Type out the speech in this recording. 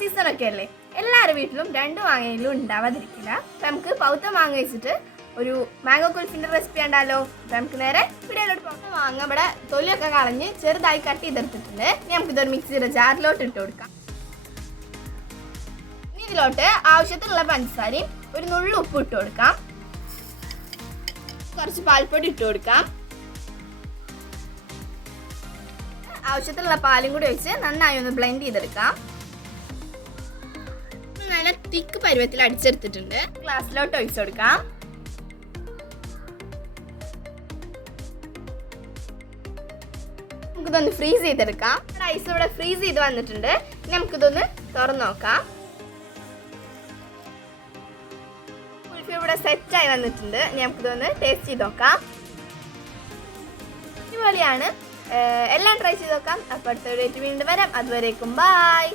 സീസണൊക്കെ അല്ലേ, എല്ലാവരുടെ വീട്ടിലും 2 മാങ്ങയിലും ഉണ്ടാവാതിരിക്കില്ല. അപ്പം നമുക്ക് പൗത്ത മാങ്ങ വെച്ചിട്ട് ഒരു മാംഗോ കുൽഫിൻ്റെ റെസിപ്പി ഉണ്ടല്ലോ. അപ്പം നമുക്ക് നേരെ വീഡിയോയിലോട്ട് പോകാം. മാങ്ങ ഇവിടെ തൊലിയൊക്കെ കളഞ്ഞ് ചെറുതായി കട്ട് ചെയ്തെടുത്തിട്ടുണ്ട്. ഇനി നമുക്കിതൊരു മിക്സിയുടെ ജാറിലോട്ട് ഇട്ട് കൊടുക്കാം. ഇനി ഇതിലോട്ട് ആവശ്യത്തിനുള്ള പഞ്ചസാരയും ഒരു നുള്ളു ഉപ്പ് ഇട്ട് കൊടുക്കാം. കുറച്ച് പാൽപ്പൊടി ഇട്ട് കൊടുക്കാം. ആവശ്യത്തിനുള്ള പാലും കൂടി ഒഴിച്ച് നന്നായി ഒന്ന് ബ്ലെൻഡ് ചെയ്തെടുക്കാം. നല്ല തിക്ക് പരുവത്തിൽ അടിച്ചെടുത്തിട്ടുണ്ട്. ഗ്ലാസ്സിലോട്ട് ഒഴിച്ചു കൊടുക്കാം. നമുക്കിതൊന്ന് ഫ്രീസ് ചെയ്തെടുക്കാം. ഐസ് ഇവിടെ ഫ്രീസ് ചെയ്ത് വന്നിട്ടുണ്ട്. ഇനി നമുക്കിതൊന്ന് തുറന്നു നോക്കാം. കുൽഫി ഇവിടെ സെറ്റായി വന്നിട്ടുണ്ട്. ഇനി നമുക്കിതൊന്ന് ടേസ്റ്റ് ചെയ്ത് നോക്കാം. അടിപൊളിയാണ്. എല്ലാം ട്രൈ ചെയ്ത് നോക്കാം. അപ്പോൾ അടുത്ത വീഡിയോ വീണ്ടും വരാം. അതുവരേക്കും ബൈ.